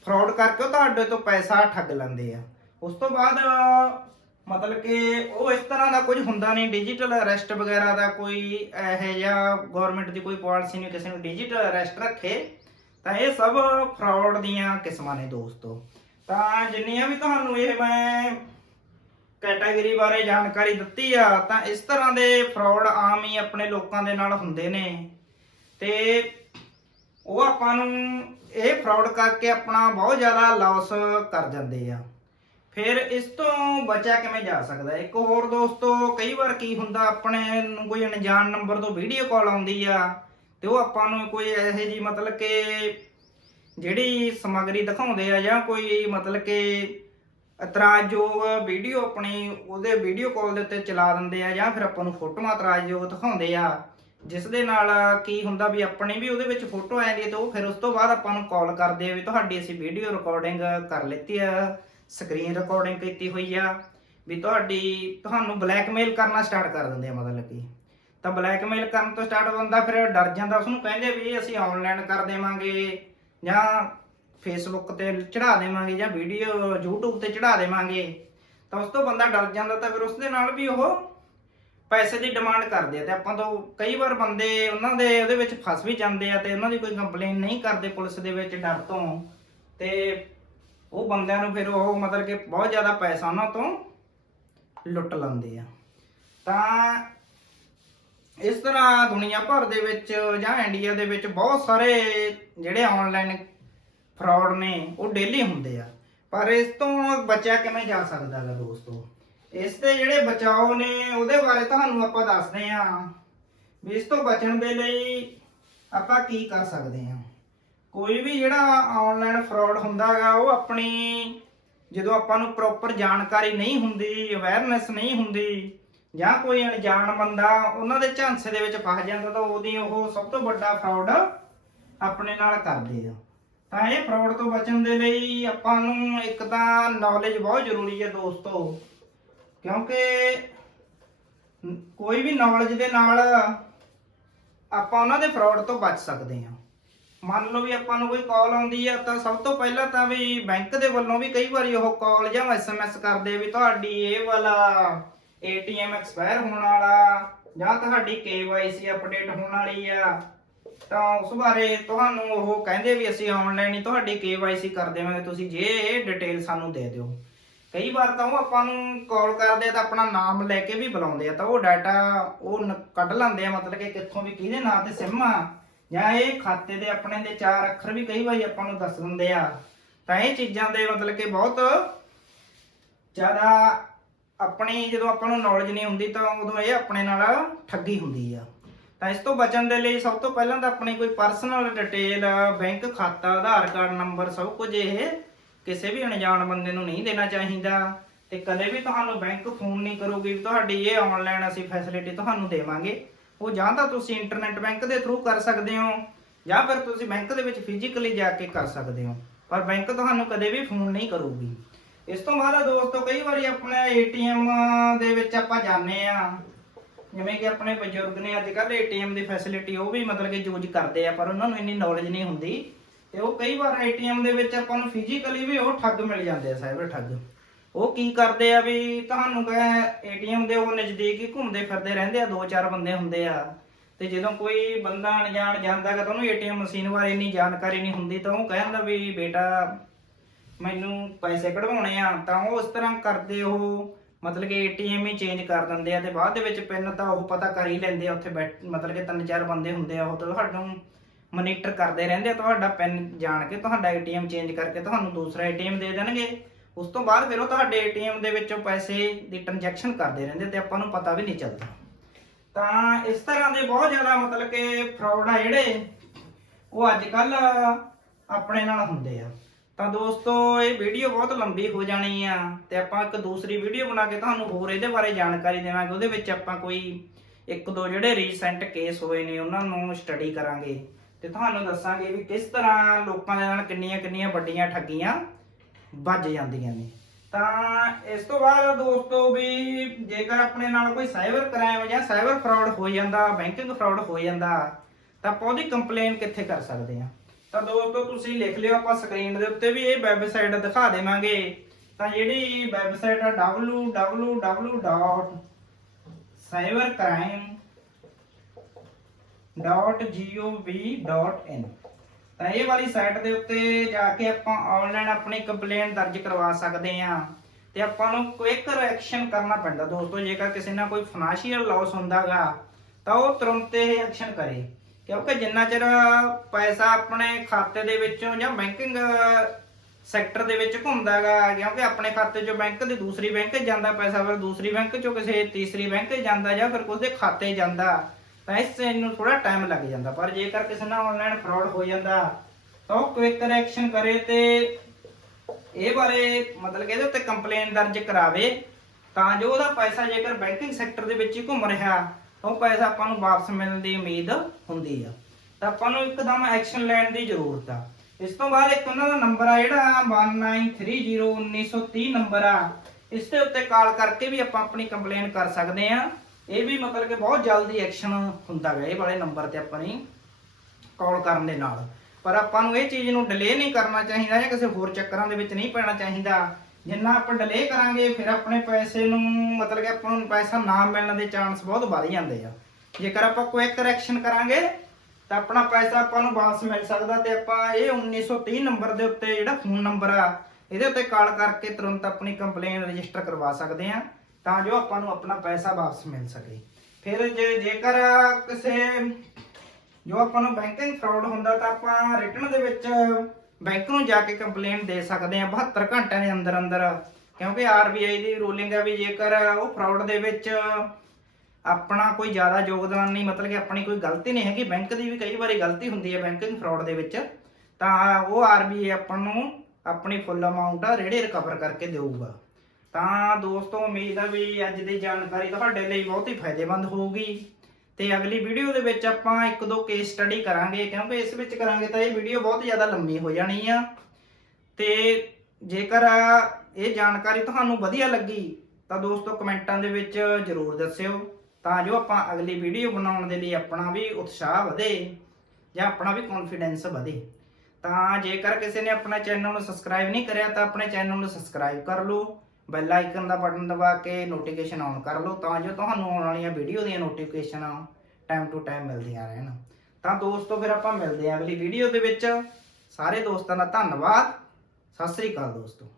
ਫਰਾਡ ਕਰਕੇ ਤੁਹਾਡੇ ਤੋਂ ਪੈਸਾ ਠੱਗ ਲੈਂਦੇ ਆ। ਉਸ ਤੋਂ ਬਾਅਦ ਮਤਲਬ ਕਿ ਉਹ ਇਸ ਤਰ੍ਹਾਂ ਦਾ ਕੁਝ ਹੁੰਦਾ ਨਹੀਂ ਡਿਜੀਟਲ ਅਰੈਸਟ ਵਗੈਰਾ ਦਾ ਕੋਈ ਇਹ ਜਾਂ ਗਵਰਨਮੈਂਟ ਦੀ ਕੋਈ ਪਾਲਿਸੀ ਨਹੀਂ, ਕਿਸੇ ਨੂੰ ਡਿਜੀਟਲ ਅਰੈਸਟ ਰੱਖੇ, ਤਾਂ ਇਹ ਸਭ ਫਰਾਡ ਦੀਆਂ ਕਿਸਮਾਂ ਨੇ ਦੋਸਤੋ। ਤਾਂ ਜਿੰਨੀਆਂ ਵੀ ਤੁਹਾਨੂੰ ਇਹ ਮੈਂ ਕੈਟਾਗਰੀ ਬਾਰੇ ਜਾਣਕਾਰੀ ਦਿੱਤੀ ਆ, ਤਾਂ ਇਸ ਤਰ੍ਹਾਂ ਦੇ ਫਰਾਡ ਆਮ ਹੀ ਆਪਣੇ ਲੋਕਾਂ ਦੇ ਨਾਲ ਹੁੰਦੇ ਨੇ। ਤੇ ਉਹ ਆਪਾਂ ਨੂੰ ਇਹ ਫਰਾਡ ਕਰਕੇ ਆਪਣਾ ਬਹੁਤ ਜ਼ਿਆਦਾ ਲਾਸ ਕਰ ਜਾਂਦੇ ਆ। ਫਿਰ ਇਸ ਤੋਂ ਬਚਿਆ ਕਿਵੇਂ ਜਾ ਸਕਦਾ? ਇੱਕ ਹੋਰ ਦੋਸਤੋ, ਕਈ ਵਾਰ ਕੀ ਹੁੰਦਾ, ਆਪਣੇ ਨੂੰ ਕੋਈ ਅਣਜਾਣ ਨੰਬਰ ਤੋਂ ਵੀਡੀਓ ਕਾਲ ਆਉਂਦੀ ਆ ਤੇ ਉਹ ਆਪਾਂ ਨੂੰ ਕੋਈ ਇਹੋ ਜੀ ਮਤਲਬ ਕਿ ਜਿਹੜੀ ਸਮੱਗਰੀ ਦਿਖਾਉਂਦੇ ਆ ਜਾਂ ਕੋਈ ਮਤਲਬ ਕਿ ਇਤਰਾਜ਼ਯੋਗ ਵੀਡੀਓ ਆਪਣੀ ਉਹਦੇ ਵੀਡੀਓ ਕਾਲ ਦੇ ਉੱਤੇ ਚਲਾ ਦਿੰਦੇ ਆ ਜਾਂ ਫਿਰ ਆਪਾਂ ਨੂੰ ਫੋਟੋਆਂ ਇਤਰਾਜ਼ਯੋਗ ਦਿਖਾਉਂਦੇ ਆ, ਜਿਸ ਦੇ ਨਾਲ ਕੀ ਹੁੰਦਾ ਵੀ ਆਪਣੀ ਵੀ ਉਹਦੇ ਵਿੱਚ ਫੋਟੋ ਆ ਜਾਂਦੀ ਹੈ ਤੇ ਉਹ ਫਿਰ ਉਸ ਤੋਂ ਬਾਅਦ ਆਪਾਂ ਨੂੰ ਕਾਲ ਕਰਦੇ ਆ ਵੀ ਤੁਹਾਡੀ ਅਸੀਂ ਵੀਡੀਓ ਰਿਕਾਰਡਿੰਗ ਕਰ ਲਿੱਤੀ ਆ। ਸਕਰੀਨ ਰਿਕਾਰਡਿੰਗ ਕੀਤੀ ਹੋਈ ਆ, ਵੀ ਤੁਹਾਡੀ, ਤੁਹਾਨੂੰ ਬਲੈਕਮੇਲ ਕਰਨਾ ਸਟਾਰਟ ਕਰ ਦਿੰਦੇ ਆ ਮਤਲਬ ਕਿ। ਤਾਂ ਬਲੈਕਮੇਲ ਕਰਨ ਤੋਂ ਸਟਾਰਟ ਬੰਦਾ ਫਿਰ ਡਰ ਜਾਂਦਾ ਉਸ ਨੂੰ ਕਹਿੰਦੇ ਵੀ ਅਸੀਂ ਆਨਲਾਈਨ ਕਰ ਦੇਵਾਂਗੇ, ਜਾਂ ਫੇਸਬੁੱਕ ਤੇ ਚੜਾ ਦੇਵਾਂਗੇ, ਜਾਂ ਵੀਡੀਓ YouTube ਤੇ ਚੜਾ ਦੇਵਾਂਗੇ। ਤਾਂ ਉਸ ਤੋਂ ਬੰਦਾ ਡਰ ਜਾਂਦਾ, ਤਾਂ ਫਿਰ ਉਸ ਦੇ ਨਾਲ ਵੀ ਉਹ ਪੈਸੇ ਦੀ ਡਿਮਾਂਡ ਕਰਦੇ ਆ। ਤੇ ਆਪਾਂ ਤੋਂ ਕਈ ਵਾਰ ਬੰਦੇ ਉਹਨਾਂ ਦੇ, ਉਹਦੇ ਵਿੱਚ ਫਸ ਵੀ ਜਾਂਦੇ ਆ, ਤੇ ਉਹਨਾਂ ਦੀ ਕੋਈ ਕੰਪਲੇਨ ਨਹੀਂ ਕਰਦੇ ਪੁਲਿਸ ਦੇ ਵਿੱਚ ਡਰ ਤੋਂ। ਤੇ ਉਹ ਬੰਦਿਆਂ ਨੂੰ ਫਿਰ ਉਹ ਮਤਲਬ ਕਿ ਬਹੁਤ ਜ਼ਿਆਦਾ ਪੈਸਾ ਉਹਨਾਂ ਤੋਂ ਲੁੱਟ ਲੈਂਦੇ ਆ। ਤਾਂ ਇਸ ਤਰ੍ਹਾਂ ਦੁਨੀਆ ਭਰ ਦੇ ਵਿੱਚ ਜਾਂ ਇੰਡੀਆ ਦੇ ਵਿੱਚ ਬਹੁਤ ਸਾਰੇ ਜਿਹੜੇ ਆਨਲਾਈਨ ਫਰਾਡ ਨੇ, ਉਹ ਡੇਲੀ ਹੁੰਦੇ ਆ। ਪਰ ਇਸ ਤੋਂ ਬਚਿਆ ਕਿਵੇਂ ਜਾ ਸਕਦਾ ਹੈ ਦੋਸਤੋ? ਇਸ ਤੇ ਜਿਹੜੇ ਬਚਾਓ ਨੇ, ਉਹਦੇ ਬਾਰੇ ਤੁਹਾਨੂੰ ਆਪਾਂ ਦੱਸਦੇ ਆ ਵੀ ਇਸ ਤੋਂ ਬਚਣ ਦੇ ਲਈ ਆਪਾਂ ਕੀ ਕਰ ਸਕਦੇ ਆ ਕੋਈ ਵੀ ਜਿਹੜਾ ਆਨਲਾਈਨ ਫਰਾਡ ਹੁੰਦਾਗਾ, ਉਹ ਆਪਣੀ ਜਦੋਂ ਆਪਾਂ ਨੂੰ ਪ੍ਰੋਪਰ ਜਾਣਕਾਰੀ ਨਹੀਂ ਹੁੰਦੀ ਅਵੇਅਰਨੈਸ ਨਹੀਂ ਹੁੰਦੀ, ਜਾਂ ਕੋਈ ਅਣਜਾਣ ਬੰਦਾ ਉਹਨਾਂ ਦੇ ਝਾਂਸੇ ਦੇ ਵਿੱਚ ਫਸ ਜਾਂਦਾ, ਤਾਂ ਉਹਦੀ ਉਹ ਸਭ ਤੋਂ ਵੱਡਾ ਫਰਾਡ ਆਪਣੇ ਨਾਲ ਕਰਦੇ ਆ। ਤਾਂ ਇਹ ਫਰਾਡ ਤੋਂ ਬਚਣ ਦੇ ਲਈ ਆਪਾਂ ਨੂੰ ਇੱਕ ਤਾਂ ਨੌਲੇਜ ਬਹੁਤ ਜ਼ਰੂਰੀ ਹੈ ਦੋਸਤੋ, ਕਿਉਂਕਿ ਕੋਈ ਵੀ ਨੌਲੇਜ ਦੇ ਨਾਲ ਆਪਾਂ ਉਹਨਾਂ ਦੇ ਫਰਾਡ ਤੋਂ ਬਚ ਸਕਦੇ ਹਾਂ। ਮੰਨ ਲਓ ਵੀ ਆਪਾਂ ਨੂੰ ਕੋਈ ਕਾਲ ਆਉਂਦੀ ਆ, ਤਾਂ ਸਭ ਤੋਂ ਪਹਿਲਾਂ ਤਾਂ ਵੀ ਬੈਂਕ ਦੇ ਵੱਲੋਂ ਵੀ ਕਈ ਵਾਰੀ ਉਹ ਕਾਲ ਜਾਂ ਐਸਐਮਐਸ ਕਰਦੇ ਆ ਵੀ ਤੁਹਾਡੀ ਇਹ ਵਾਲਾ ਏਟੀਐਮ ਐਕਸਪਾਇਰ ਹੋਣ ਵਾਲਾ, ਜਾਂ ਤੁਹਾਡੀ ਕੇਵਾਈਸੀ ਅਪਡੇਟ ਹੋਣ ਵਾਲੀ ਆ, ਤਾਂ ਉਸ ਬਾਰੇ ਤੁਹਾਨੂੰ ਉਹ ਕਹਿੰਦੇ ਵੀ ਅਸੀਂ ਆਨਲਾਈਨ ਹੀ ਤੁਹਾਡੀ ਕੇਵਾਈਸੀ ਕਰ ਦੇਵਾਂਗੇ, ਤੁਸੀਂ ਜੇ ਇਹ ਡਿਟੇਲ ਸਾਨੂੰ ਦੇ ਦਿਓ। ਕਈ ਵਾਰ ਤਾਂ ਉਹ ਆਪਾਂ ਨੂੰ ਕਾਲ ਕਰਦੇ ਆ ਤਾਂ ਆਪਣਾ ਨਾਮ ਲੈ ਕੇ ਵੀ ਬੁਲਾਉਂਦੇ ਆ, ਤਾਂ ਉਹ ਡਾਟਾ ਉਹ ਕੱਢ ਲੈਂਦੇ ਆ, ਮਤਲਬ ਕਿ ਕਿੱਥੋਂ ਵੀ ਕਿਹਦੇ ਨਾਂ ਤੇ ਸਿਮ ਆ। ਜਾਂ ਇਹ ਖਾਤੇ ਦੇ ਆਪਣੇ ਦੇ ਚਾਰ ਅੱਖਰ ਵੀ ਕਈ ਵਾਰੀ ਆਪਾਂ ਨੂੰ ਦੱਸ ਦਿੰਦੇ ਆ, ਤਾਂ ਇਹ ਚੀਜ਼ਾਂ ਦੇ ਮਤਲਬ ਕਿ ਬਹੁਤ ਜ਼ਿਆਦਾ ਆਪਣੀ ਜਦੋਂ ਆਪਾਂ ਨੂੰ ਨੌਲੇਜ ਨਹੀਂ ਹੁੰਦੀ ਤਾਂ ਉਦੋਂ ਇਹ ਆਪਣੇ ਨਾਲ ਠੱਗੀ ਹੁੰਦੀ ਆ। ਤਾਂ ਇਸ ਤੋਂ ਬਚਣ ਦੇ ਲਈ ਸਭ ਤੋਂ ਪਹਿਲਾਂ ਤਾਂ ਆਪਣੀ ਕੋਈ ਪਰਸਨਲ ਡਿਟੇਲ ਬੈਂਕ ਖਾਤਾ, ਆਧਾਰ ਕਾਰਡ ਨੰਬਰ ਸਭ ਕੁਝ ਇਹ ਕਿਸੇ ਵੀ ਅਣਜਾਣ ਬੰਦੇ ਨੂੰ ਨਹੀਂ ਦੇਣਾ ਚਾਹੀਦਾ ਤੇ ਕਦੇ ਵੀ ਤੁਹਾਨੂੰ ਬੈਂਕ ਫੋਨ ਨਹੀਂ ਕਰੂਗੀ, ਤੁਹਾਡੀ ਇਹ ਆਨਲਾਈਨ ਅਸੀਂ ਫੈਸਿਲਿਟੀ ਤੁਹਾਨੂੰ ਦੇਵਾਂਗੇ। ਉਹ ਜਾਂ ਤਾਂ ਤੁਸੀਂ ਇੰਟਰਨੈਟ ਬੈਂਕ ਦੇ ਥਰੂ ਕਰ ਸਕਦੇ ਹੋ, ਜਾਂ ਫਿਰ ਤੁਸੀਂ ਬੈਂਕ ਦੇ ਵਿੱਚ ਫਿਜ਼ੀਕਲੀ ਜਾ ਕੇ ਕਰ ਸਕਦੇ ਹੋ, ਪਰ ਬੈਂਕ ਤੁਹਾਨੂੰ ਕਦੇ ਵੀ ਫੋਨ ਨਹੀਂ ਕਰੂਗੀ। ਇਸ ਤੋਂ ਬਾਅਦ ਦੋਸਤੋ, ਕਈ ਵਾਰੀ ਆਪਣੇ ਏਟੀਐਮ ਦੇ ਵਿੱਚ ਆਪਾਂ ਜਾਂਦੇ ਆ, ਜਿਵੇਂ ਕਿ ਆਪਣੇ ਬਜ਼ੁਰਗ ਨੇ ਅੱਜ ਕੱਲ੍ਹ ਏਟੀਐਮ ਦੀ ਫੈਸਿਲਿਟੀ ਉਹ ਵੀ ਮਤਲਬ ਕਿ ਯੂਜ਼ ਕਰਦੇ ਆ, ਪਰ ਉਹਨਾਂ ਨੂੰ ਇੰਨੀ ਨੌਲੇਜ ਨਹੀਂ ਹੁੰਦੀ। ਤੇ ਉਹ ਕਈ ਵਾਰ ਏਟੀਐਮ ਦੇ ਵਿੱਚ ਆਪਾਂ ਨੂੰ ਫਿਜ਼ੀਕਲੀ ਵੀ ਉਹ ਠੱਗ ਮਿਲ ਜਾਂਦੇ ਆ ਸਾਈਬਰ ਠੱਗ। ਉਹ ਕੀ ਕਰਦੇ ਆ ਵੀ ਤੁਹਾਨੂੰ ਕਹੇ ਏਟੀਐਮ ਦੇ ਉਹ ਨਜ਼ਦੀਕ ਹੀ ਘੁੰਮਦੇ ਫਿਰਦੇ ਰਹਿੰਦੇ ਆ, ਦੋ ਚਾਰ ਬੰਦੇ ਹੁੰਦੇ ਆ। ਤੇ ਜਦੋਂ ਕੋਈ ਬੰਦਾ ਅਣਜਾਣ ਜਾਂਦਾ ਗਾ ਤਾਂ ਏਟੀਐਮ ਮਸ਼ੀਨ ਬਾਰੇ ਇੰਨੀ ਜਾਣਕਾਰੀ ਨਹੀਂ ਹੁੰਦੀ, ਤਾਂ ਉਹ ਕਹਿੰਦਾ ਵੀ ਬੇਟਾ ਮੈਨੂੰ ਪੈਸੇ ਕਢਵਾਉਣੇ ਆ, ਤਾਂ ਉਹ ਉਸ ਤਰ੍ਹਾਂ ਕਰਦੇ ਉਹ, ਮਤਲਬ ਕਿ ਏਟੀਐਮ ਹੀ ਚੇਂਜ ਕਰ ਦਿੰਦੇ ਆ ਤੇ ਬਾਅਦ ਦੇ ਵਿੱਚ ਪਿੰਨ ਤਾਂ ਉਹ ਪਤਾ ਕਰ ਹੀ ਲੈਂਦੇ ਆ, ਉੱਥੇ ਬੈਠ, ਮਤਲਬ ਕਿ ਤਿੰਨ ਚਾਰ ਬੰਦੇ ਹੁੰਦੇ ਆ, ਉਹ ਤੁਹਾਨੂੰ ਮੋਨੀਟਰ ਕਰਦੇ ਰਹਿੰਦੇ ਆ, ਤੁਹਾਡਾ ਪਿੰਨ ਜਾਣ ਕੇ, ਤੁਹਾਡਾ ਏਟੀਐਮ ਚੇਂਜ ਕਰਕੇ ਤੁਹਾਨੂੰ ਦੂਸਰਾ ਏਟੀਐਮ ਦੇ ਦੇਣਗੇ। ਉਸ ਤੋਂ ਬਾਅਦ ਫਿਰ ਉਹ ਤੁਹਾਡੇ ਏਟੀਐਮ ਦੇ ਵਿੱਚੋਂ ਪੈਸੇ ਦੀ ਟ੍ਰਾਂਜੈਕਸ਼ਨ ਕਰਦੇ ਰਹਿੰਦੇ ਤੇ ਆਪਾਂ ਨੂੰ ਪਤਾ ਵੀ ਨਹੀਂ ਚੱਲਦਾ। ਤਾਂ ਇਸ ਤਰ੍ਹਾਂ ਦੇ ਬਹੁਤ ਜ਼ਿਆਦਾ ਮਤਲਬ ਕਿ ਫਰਾਡ ਆ ਜਿਹੜੇ, ਉਹ ਅੱਜ ਕੱਲ ਆਪਣੇ ਨਾਲ ਹੁੰਦੇ ਆ। ਤਾਂ ਦੋਸਤੋ, ਇਹ ਵੀਡੀਓ ਬਹੁਤ ਲੰਬੀ ਹੋ ਜਾਣੀ ਆ ਤੇ ਆਪਾਂ ਇੱਕ ਦੂਸਰੀ ਵੀਡੀਓ ਬਣਾ ਕੇ ਤੁਹਾਨੂੰ ਹੋਰ ਇਹਦੇ ਬਾਰੇ ਜਾਣਕਾਰੀ ਦੇਵਾਂਗੇ। ਉਹਦੇ ਵਿੱਚ ਆਪਾਂ ਕੋਈ ਇੱਕ ਦੋ ਜਿਹੜੇ ਰੀਸੈਂਟ ਕੇਸ ਹੋਏ ਨੇ, ਉਹਨਾਂ ਨੂੰ ਸਟੱਡੀ ਕਰਾਂਗੇ ਤੇ ਤੁਹਾਨੂੰ ਦੱਸਾਂਗੇ ਵੀ ਕਿਸ ਤਰ੍ਹਾਂ ਲੋਕਾਂ ਦੇ ਨਾਲ ਕਿੰਨੀਆਂ ਕਿੰਨੀਆਂ ਵੱਡੀਆਂ ਠੱਗੀਆਂ ਵੱਜ ਜਾਂਦੀਆਂ ਨੇ। ਤਾਂ ਇਸ ਤੋਂ ਬਾਅਦ ਦੋਸਤੋ ਵੀ ਜੇਕਰ ਆਪਣੇ ਨਾਲ ਕੋਈ ਸਾਈਬਰ ਕ੍ਰਾਈਮ ਜਾਂ ਸਾਈਬਰ ਫਰਾਡ ਹੋ ਜਾਂਦਾ ਬੈਂਕਿੰਗ ਫਰਾਡ ਹੋ ਜਾਂਦਾ, ਤਾਂ ਆਪਾਂ ਉਹਦੀ ਕੰਪਲੇਨ ਕਿੱਥੇ ਕਰ ਸਕਦੇ ਆ ਤਾਂ ਦੋਸਤੋ ਤੁਸੀਂ ਲਿਖ ਲਿਓ ਆਪਾਂ ਸਕਰੀਨ ਦੇ ਉੱਤੇ ਵੀ ਇਹ ਵੈਬਸਾਈਟ ਦਿਖਾ ਦੇਵਾਂਗੇ। ਤਾਂ ਜਿਹੜੀ ਵੈਬਸਾਈਟ ਆ www.cybercrime.gov.in ਤਾਂ ਇਹ ਵਾਲੀ ਸਾਈਟ ਦੇ ਉੱਤੇ ਜਾ ਕੇ ਆਪਾਂ ਆਨਲਾਈਨ ਆਪਣੀ ਕੰਪਲੇਂਟ ਦਰਜ ਕਰਵਾ ਸਕਦੇ ਆ ਤੇ ਆਪਾਂ ਨੂੰ ਕੁਇਕ ਰਿਐਕਸ਼ਨ ਕਰਨਾ ਪੈਂਦਾ ਦੋਸਤੋ, ਜੇਕਰ ਕਿਸੇ ਨਾਲ ਕੋਈ ਫਾਈਨੈਂਸ਼ੀਅਲ ਲਾਸ ਹੁੰਦਾਗਾ, ਤਾਂ ਉਹ ਤੁਰੰਤ ਇਹ ਐਕਸ਼ਨ ਕਰੇ। ਕਿਉਂਕਿ ਜਿੰਨਾ ਚਿਰ ਪੈਸਾ ਆਪਣੇ ਖਾਤੇ ਦੇ ਵਿੱਚੋਂ ਜਾਂ ਬੈਂਕਿੰਗ ਸੈਕਟਰ ਦੇ ਵਿੱਚ ਘੁੰਮਦਾਗਾ, ਕਿਉਂਕਿ ਆਪਣੇ ਖਾਤੇ 'ਚੋਂ ਬੈਂਕ ਦੇ ਦੂਸਰੀ ਬੈਂਕ 'ਚ ਜਾਂਦਾ ਪੈਸਾ, ਫਿਰ ਦੂਸਰੀ ਬੈਂਕ 'ਚੋਂ ਕਿਸੇ ਤੀਸਰੀ ਬੈਂਕ 'ਚ ਜਾਂਦਾ ਜਾਂ ਫਿਰ ਉਸਦੇ ਖਾਤੇ 'ਚ ਜਾਂਦਾ ਤਾਂ ਇਸ ਨੂੰ ਥੋੜਾ ਟਾਈਮ ਲੱਗ ਜਾਂਦਾ, ਪਰ ਜੇਕਰ ਕਿਸੇ ਨਾਲ ਆਨਲਾਈਨ ਫਰਾਡ ਹੋ ਜਾਂਦਾ, ਤਾਂ ਉਹ ਕੁਇਕ ਰਿਐਕਸ਼ਨ ਕਰੇ ਤੇ ਇਹ ਬਾਰੇ ਮਤਲਬ ਕਿ ਇਹਦੇ ਉੱਤੇ ਕੰਪਲੇਨ ਦਰਜ ਕਰਾਵੇ, ਤਾਂ ਜੋ ਉਹਦਾ ਪੈਸਾ ਜੇਕਰ ਬੈਂਕਿੰਗ ਸੈਕਟਰ ਦੇ ਵਿੱਚ ਹੀ ਘੁੰਮ ਰਿਹਾ, ਤਾਂ ਉਹ ਪੈਸਾ ਆਪਾਂ ਨੂੰ ਵਾਪਸ ਮਿਲਣ ਦੀ ਉਮੀਦ ਹੁੰਦੀ ਆ। ਤਾਂ ਆਪਾਂ ਨੂੰ ਇੱਕਦਮ ਐਕਸ਼ਨ ਲੈਣ ਦੀ ਜ਼ਰੂਰਤ ਆ। ਇਸ ਤੋਂ ਬਾਅਦ ਇੱਕ ਉਹਨਾਂ ਦਾ ਨੰਬਰ ਆ, ਜਿਹੜਾ 19301930 ਨੰਬਰ ਆ। ਇਸ ਦੇ ਉੱਤੇ ਕਾਲ ਕਰਕੇ ਵੀ ਆਪਾਂ ਆਪਣੀ ਕੰਪਲੇਨ ਕਰ ਸਕਦੇ ਆ। ਇਹ ਵੀ ਮਤਲਬ ਕਿ ਬਹੁਤ ਜਲਦੀ ਐਕਸ਼ਨ ਹੁੰਦਾ ਹੈ ਇਹ ਵਾਲੇ ਨੰਬਰ ਤੇ ਆਪਾਂ ਨੇ ਕਾਲ ਕਰਨ ਦੇ ਨਾਲ। ਪਰ ਆਪਾਂ ਨੂੰ ਇਹ ਚੀਜ਼ ਨੂੰ ਡਿਲੇ ਨਹੀਂ ਕਰਨਾ ਚਾਹੀਦਾ ਜਾਂ ਕਿਸੇ ਹੋਰ ਚੱਕਰਾਂ ਦੇ ਵਿੱਚ ਨਹੀਂ ਪੈਣਾ ਚਾਹੀਦਾ। ਜਿੰਨਾ ਆਪਾਂ ਡਿਲੇ ਕਰਾਂਗੇ, ਫਿਰ ਆਪਣੇ ਪੈਸੇ ਨੂੰ ਮਤਲਬ ਕਿ ਆਪਾਂ ਨੂੰ ਪੈਸਾ ਨਾ ਮਿਲਣ ਦੇ ਚਾਂਸ ਬਹੁਤ ਵੱਧ ਜਾਂਦੇ ਆ। ਜੇਕਰ ਆਪਾਂ ਕੁਇਕ ਐਕਸ਼ਨ ਕਰਾਂਗੇ, ਤਾਂ ਆਪਣਾ ਪੈਸਾ ਆਪਾਂ ਨੂੰ ਵਾਪਸ ਮਿਲ ਸਕਦਾ ਤੇ ਆਪਾਂ ਇਹ 1930 ਨੰਬਰ ਦੇ ਉੱਤੇ ਜਿਹੜਾ ਫੋਨ ਨੰਬਰ ਆ, ਇਹਦੇ ਉੱਤੇ ਕਾਲ ਕਰਕੇ ਤੁਰੰਤ ਆਪਣੀ ਕੰਪਲੇਨ ਰਜਿਸਟਰ ਕਰਵਾ ਸਕਦੇ ਆ। ਤਾਂ ਜੋ ਆਪਾਂ ਨੂੰ ਆਪਣਾ ਪੈਸਾ ਵਾਪਸ ਮਿਲ ਸਕੇ। ਫਿਰ ਜੇ ਜੇਕਰ ਕਿਸੇ ਜੋ ਆਪਾਂ ਨੂੰ ਬੈਂਕਿੰਗ ਫਰਾਡ ਹੁੰਦਾ ਤਾਂ ਆਪਾਂ ਰਿਟਰਨ ਦੇ ਵਿੱਚ ਬੈਂਕ ਨੂੰ ਜਾ ਕੇ ਕੰਪਲੇਂਟ ਦੇ ਸਕਦੇ ਆ 72 ਘੰਟਿਆਂ ਦੇ ਅੰਦਰ ਅੰਦਰ। ਕਿਉਂਕਿ ਆਰਬੀਆਈ ਦੀ ਰੂਲਿੰਗ ਹੈ ਵੀ ਜੇਕਰ ਉਹ ਫਰਾਡ ਦੇ ਵਿੱਚ ਆਪਣਾ ਕੋਈ ਜ਼ਿਆਦਾ ਯੋਗਦਾਨ ਨਹੀਂ, ਮਤਲਬ ਕਿ ਆਪਣੀ ਕੋਈ ਗਲਤੀ ਨਹੀਂ ਹੈਗੀ ਬੈਂਕ ਦੀ ਵੀ ਕਈ ਵਾਰੀ ਗਲਤੀ ਹੁੰਦੀ ਹੈ ਬੈਂਕਿੰਗ ਫਰਾਡ ਦੇ ਵਿੱਚ, ਤਾਂ ਉਹ ਆਰਬੀਆਈ ਆਪਾਂ ਨੂੰ ਆਪਣੀ ਫੁੱਲ ਅਮਾਉਂਟ ਰੇੜੇ ਰਿਕਵਰ ਕਰਕੇ ਦੇਊਗਾ। ਤਾਂ ਦੋਸਤੋ, ਉਮੀਦ ਆ ਵੀ ਅੱਜ ਦੀ ਜਾਣਕਾਰੀ ਤੁਹਾਡੇ ਲਈ ਬਹੁਤ ਹੀ ਫਾਇਦੇਮੰਦ ਹੋਊਗੀ। ਤੇ ਅਗਲੀ ਵੀਡੀਓ ਦੇ ਵਿੱਚ ਆਪਾਂ ਇੱਕ ਦੋ ਕੇਸ ਸਟੱਡੀ ਕਰਾਂਗੇ, ਕਿਉਂਕਿ ਇਸ ਵਿੱਚ ਕਰਾਂਗੇ ਤਾਂ ਇਹ ਵੀਡੀਓ ਬਹੁਤ ਜ਼ਿਆਦਾ ਲੰਮੀ ਹੋ ਜਾਣੀ ਆ। ਤੇ ਜੇਕਰ ਇਹ ਜਾਣਕਾਰੀ ਤੁਹਾਨੂੰ ਵਧੀਆ ਲੱਗੀ, ਤਾਂ ਦੋਸਤੋ, ਕਮੈਂਟਾਂ ਦੇ ਵਿੱਚ ਜਰੂਰ ਦੱਸਿਓ। ਤਾਂ ਜੋ ਆਪਾਂ ਅਗਲੀ ਵੀਡੀਓ ਬਣਾਉਣ ਦੇ ਲਈ ਆਪਣਾ ਵੀ ਉਤਸ਼ਾਹ ਵਧੇ, ਜਾਂ ਆਪਣਾ ਵੀ ਕੌਨਫੀਡੈਂਸ ਵਧੇ। ਤਾਂ ਜੇਕਰ ਕਿਸੇ ਨੇ ਆਪਣਾ ਚੈਨਲ ਨੂੰ ਸਬਸਕ੍ਰਾਈਬ ਨਹੀਂ ਕਰਿਆ, ਤਾਂ ਆਪਣੇ ਚੈਨਲ ਨੂੰ ਸਬਸਕ੍ਰਾਈਬ ਕਰ ਲਓ। ਬੈਲ ਆਈਕਨ ਦਾ ਬਟਨ ਦਬਾ ਕੇ ਨੋਟੀਫਿਕੇਸ਼ਨ ਆਨ ਕਰ ਲਓ, ਤਾਂ ਜੋ ਤੁਹਾਨੂੰ ਆਉਣ ਵਾਲੀਆਂ ਵੀਡੀਓ ਦੀਆਂ ਨੋਟੀਫਿਕੇਸ਼ਨਾਂ ਟਾਈਮ ਟੂ ਟਾਈਮ ਮਿਲਦੀਆਂ ਰਹਿਣ। ਤਾਂ ਦੋਸਤੋ, ਫਿਰ ਆਪਾਂ ਮਿਲਦੇ ਹਾਂ ਅਗਲੀ ਵੀਡੀਓ ਦੇ ਵਿੱਚ। ਸਾਰੇ ਦੋਸਤਾਂ ਦਾ ਧੰਨਵਾਦ। ਸਤਿ ਸ੍ਰੀ ਅਕਾਲ ਦੋਸਤੋ।